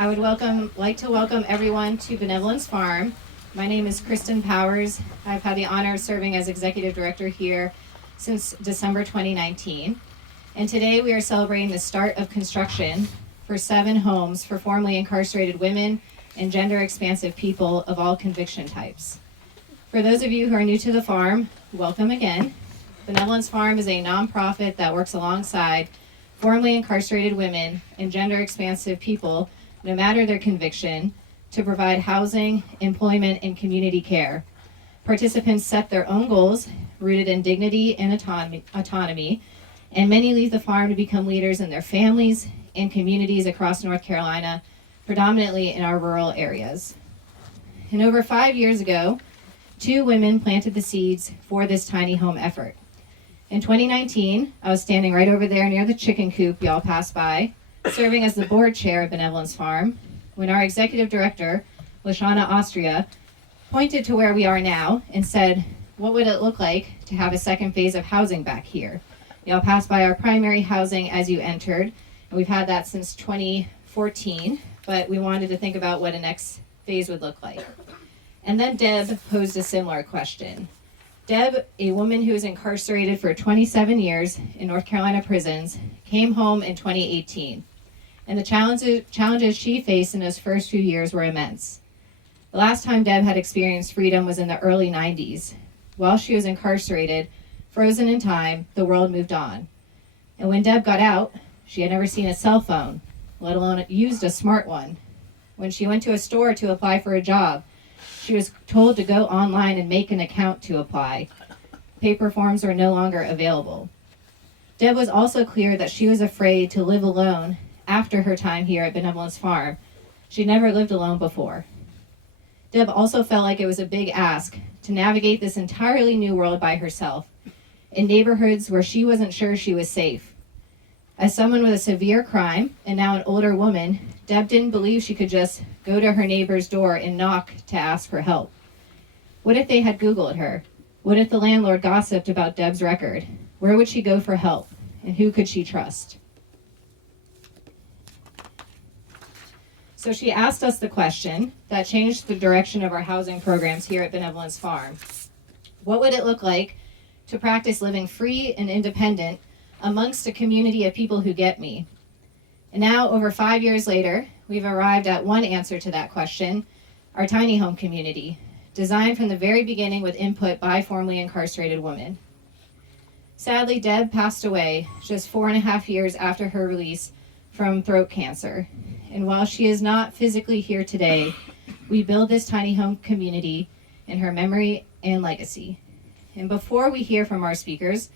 I would like to welcome everyone to Benevolence Farm. My name is Kristen Powers. I've had the honor of serving as executive director here since December 2019. And today we are celebrating the start of construction for 7 homes for formerly incarcerated women and gender-expansive people of all conviction types. For those of you who are new to the farm, welcome again. Benevolence Farm is a nonprofit that works alongside formerly incarcerated women and gender-expansive people, no matter their conviction, to provide housing, employment, and community care. Participants set their own goals, rooted in dignity and autonomy, and many leave the farm to become leaders in their families and communities across North Carolina, predominantly in our rural areas. And over 5 years ago, 2 women planted the seeds for this tiny home effort. In 2019, I was standing right over there near the chicken coop y'all passed by, serving as the board chair of Benevolence Farm, when our executive director, Lashana Austria, pointed to where we are now and said, what would it look like to have a second phase of housing back here? Y'all passed by our primary housing as you entered, and we've had that since 2014, but we wanted to think about what a next phase would look like. And then Deb posed a similar question. Deb, a woman who was incarcerated for 27 years in North Carolina prisons, came home in 2018. And the challenges she faced in those first few years were immense. The last time Deb had experienced freedom was in the early 90s. While she was incarcerated, frozen in time, the world moved on. And when Deb got out, she had never seen a cell phone, let alone used a smart one. When she went to a store to apply for a job, she was told to go online and make an account to apply. Paper forms were no longer available. Deb was also clear that she was afraid to live alone after her time here at Benevolence Farm. She'd never lived alone before. Deb also felt like it was a big ask to navigate this entirely new world by herself, in neighborhoods where she wasn't sure she was safe. As someone with a severe crime, and now an older woman, Deb didn't believe she could just go to her neighbor's door and knock to ask for help. What if they had Googled her? What if the landlord gossiped about Deb's record? Where would she go for help? And who could she trust? So she asked us the question that changed the direction of our housing programs here at Benevolence Farm. What would it look like to practice living free and independent amongst a community of people who get me? And now, over 5 years later, we've arrived at one answer to that question, our tiny home community, designed from the very beginning with input by formerly incarcerated women. Sadly, Deb passed away just 4.5 years after her release from throat cancer. And while she is not physically here today, we build this tiny home community in her memory and legacy. And before we hear from our speakers,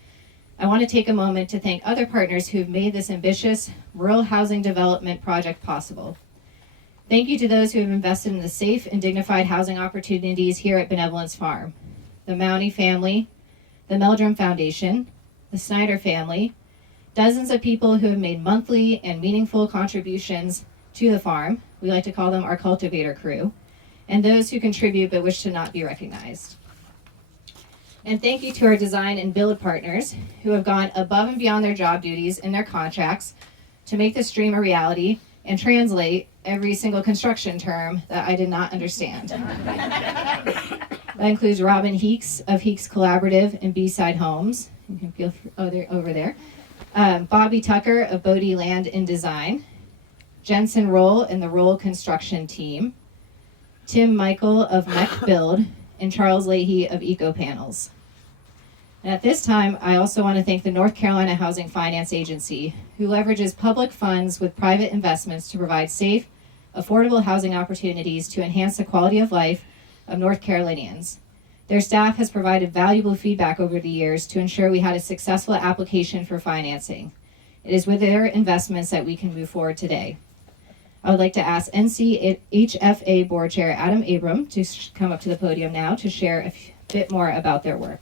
I want to take a moment to thank other partners who have made this ambitious rural housing development project possible. Thank you to those who have invested in the safe and dignified housing opportunities here at Benevolence Farm. The Mounty family, the Meldrum Foundation, the Snyder family, dozens of people who have made monthly and meaningful contributions to the farm. We like to call them our cultivator crew, and those who contribute but wish to not be recognized. And thank you to our design and build partners who have gone above and beyond their job duties and their contracts to make this dream a reality and translate every single construction term that I did not understand. That includes Robin Heeks of Heeks Collaborative and B-Side Homes. You can feel they're over there. Bobby Tucker of Bodie Land and Design. Jensen Roll and the Roll Construction Team. Tim Michael of Mech Build. And Charles Leahy of Eco Panels. And at this time, I also want to thank the North Carolina Housing Finance Agency, who leverages public funds with private investments to provide safe, affordable housing opportunities to enhance the quality of life of North Carolinians. Their staff has provided valuable feedback over the years to ensure we had a successful application for financing. It is with their investments that we can move forward today. I would like to ask NCHFA Board Chair Adam Abram to come up to the podium now to share a bit more about their work.